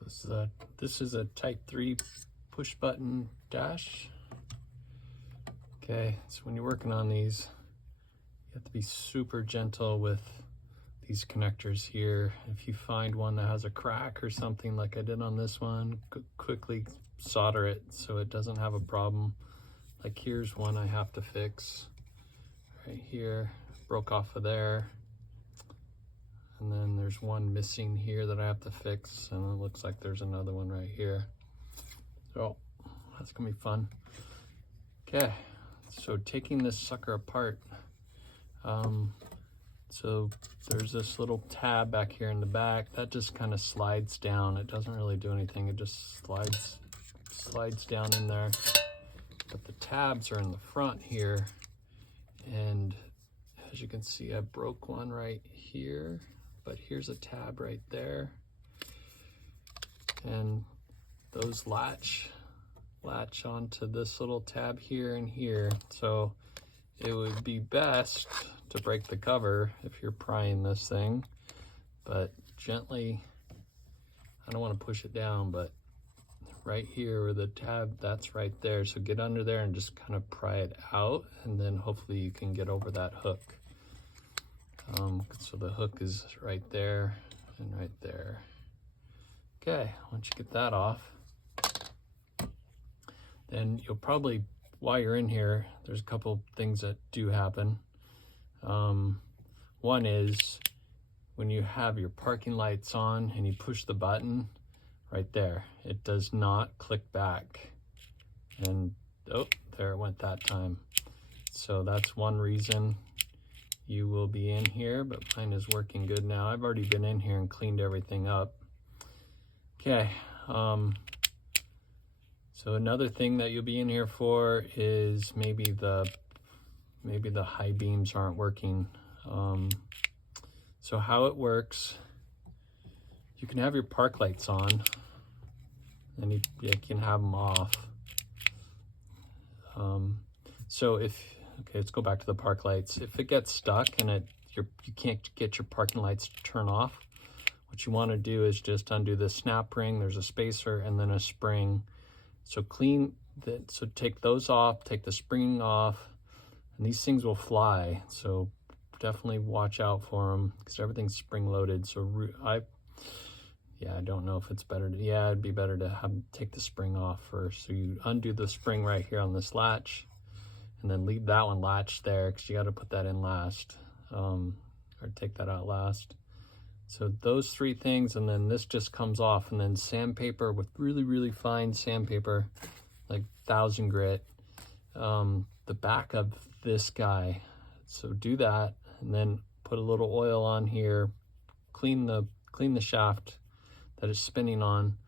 So this is a Type 3 push button dash. Okay, so when you're working on these, you have to be super gentle with these connectors here. If you find one that has a crack or something like I did on this one, quickly solder it so it doesn't have a problem. Like here's one I have to fix right here, broke off of there. And then there's one missing here that I have to fix, and it looks like there's another one right here. So that's gonna be fun. Okay, so taking this sucker apart. So there's this little tab back here in the back that just kind of slides down. It doesn't really do anything. It just slides down in there. But the tabs are in the front here. And as you can see, I broke one right here, but here's a tab right there. And those latch onto this little tab here and here. So it would be best to break the cover if you're prying this thing, but gently, I don't want to push it down, but right here where the tab, that's right there. So get under there and just kind of pry it out, and then hopefully you can get over that hook. So the hook is right there and right there. Okay, once you get that off, then you'll probably, while you're in here, there's a couple things that do happen. One is when you have your parking lights on and you push the button right there, it does not click back. And oh, there it went that time. So that's one reason you will be in here, but mine is working good now. I've already been in here and cleaned everything up. Okay. So another thing that you'll be in here for is maybe the high beams aren't working. So how it works, you can have your park lights on and you can have them off. Okay, let's go back to the park lights. If it gets stuck and you can't get your parking lights to turn off, what you want to do is just undo the snap ring. There's a spacer and then a spring. So take those off, take the spring off, and these things will fly. So definitely watch out for them because everything's spring loaded. So I don't know if it's better to, it'd be better to take the spring off first. So you undo the spring right here on this latch and then leave that one latched there because you got to put that in last, or take that out last. So those three things, and then this just comes off, and then sandpaper with really, really fine sandpaper, like 1000 grit, the back of this guy. So do that, and then put a little oil on here, clean the shaft that it's spinning on,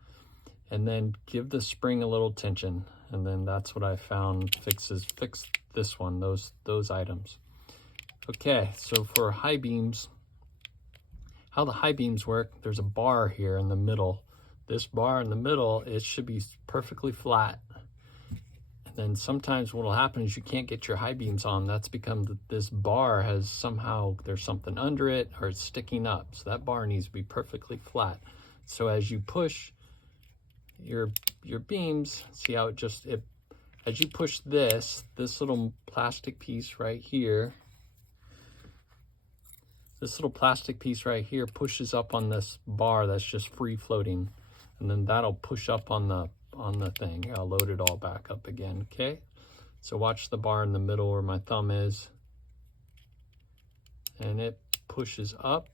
and then give the spring a little tension. And then that's what I found fix this one, those items. Okay, so for high beams, how the high beams work, there's a bar here in the middle. This bar in the middle, it should be perfectly flat. And then sometimes what will happen is you can't get your high beams on. That's because this bar has somehow, there's something under it or it's sticking up. So that bar needs to be perfectly flat. So as you push your beams, see how as you push this little plastic piece right here, pushes up on this bar that's just free floating, and then that'll push up on the thing. I'll load it all back up again. Okay, so watch the bar in the middle where my thumb is, and it pushes up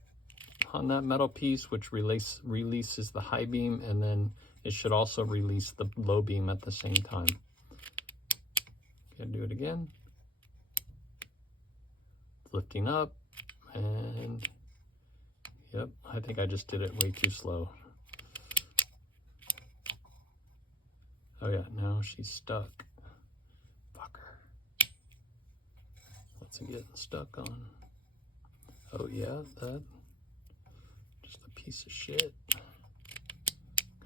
on that metal piece, which releases the high beam, and then it should also release the low beam at the same time. Okay, do it again. Lifting up. And yep, I think I just did it way too slow. Oh yeah, now she's stuck. Fucker. What's it getting stuck on? Oh yeah, that. Just a piece of shit.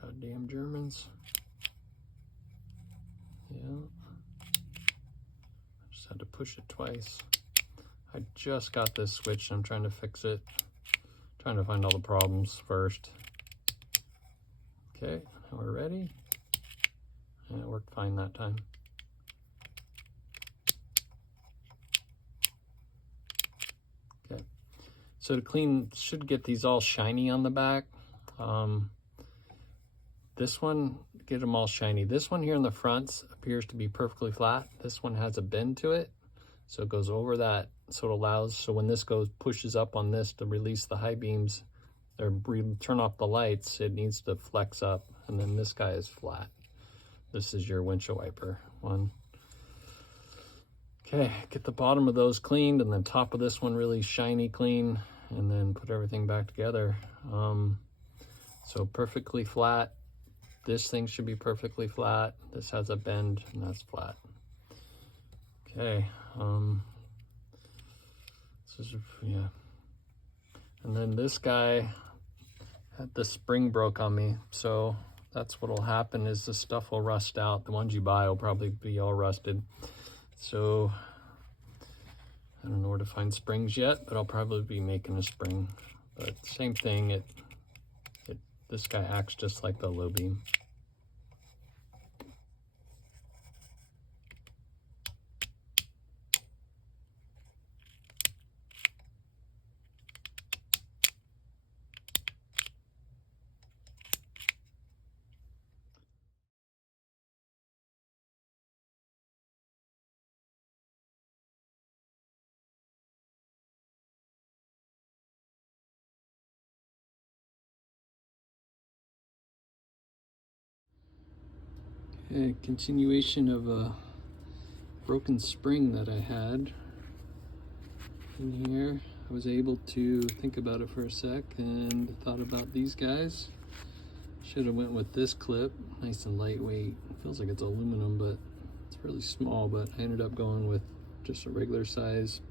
Goddamn Germans. Yeah. I just had to push it twice. I just got this switch. I'm trying to fix it. Trying to find all the problems first. Okay, now we're ready. And it worked fine that time. Okay, so to clean, should get these all shiny on the back. This one, get them all shiny. This one here in the front appears to be perfectly flat. This one has a bend to it, so it goes over that, so it allows, so when this goes, pushes up on this to release the high beams, or turn off the lights, it needs to flex up, and then this guy is flat. This is your windshield wiper one. Okay, get the bottom of those cleaned, and then top of this one really shiny clean, and then put everything back together. So perfectly flat. This thing should be perfectly flat. This has a bend, and that's flat. Okay, this is, yeah. And then this guy had the spring broke on me, so that's what'll happen is the stuff will rust out. The ones you buy will probably be all rusted. So I don't know where to find springs yet, but I'll probably be making a spring. But same thing, this guy acts just like the low beam. Okay, continuation of a broken spring that I had in here. I was able to think about it for a sec and thought about these guys. Should have went with this clip, nice and lightweight. It feels like it's aluminum, but it's really small, but I ended up going with just a regular size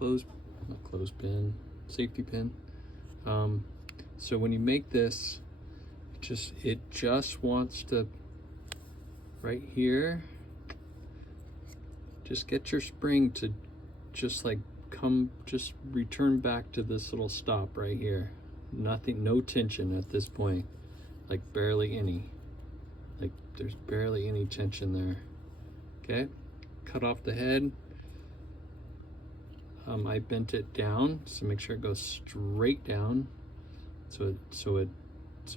clothespin, safety pin. So when you make this, it just wants to, right here, just get your spring to just like just return back to this little stop right here. Nothing, no tension at this point, like barely any. Like there's barely any tension there. Okay, cut off the head. I bent it down, so make sure it goes straight down. So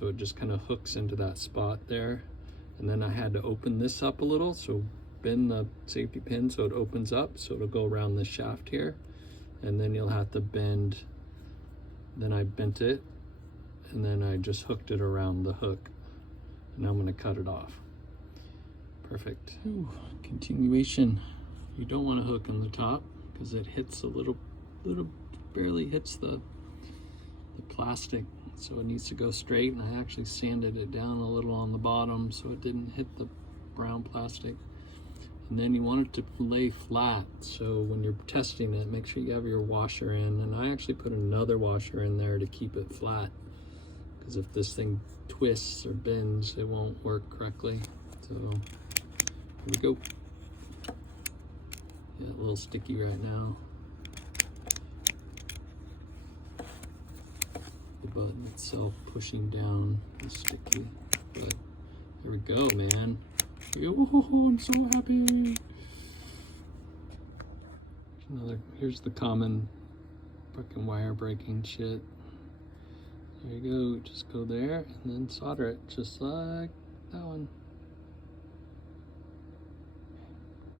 it just kind of hooks into that spot there. And then I had to open this up a little, so bend the safety pin so it opens up, so it'll go around the shaft here. And then you'll have to bend, then I bent it, and then I just hooked it around the hook. And now I'm gonna cut it off. Perfect. Ooh, continuation. You don't want to hook on the top because it hits a little barely hits the plastic. So it needs to go straight, and I actually sanded it down a little on the bottom so it didn't hit the brown plastic. And then you want it to lay flat, so when you're testing it, make sure you have your washer in. And I actually put another washer in there to keep it flat, because if this thing twists or bends, it won't work correctly. So here we go. Yeah, a little sticky right now. The button itself pushing down is sticky, but there we go, man. Oh, I'm so happy. Here's the common fucking wire breaking shit. There you go, just go there and then solder it just like that one.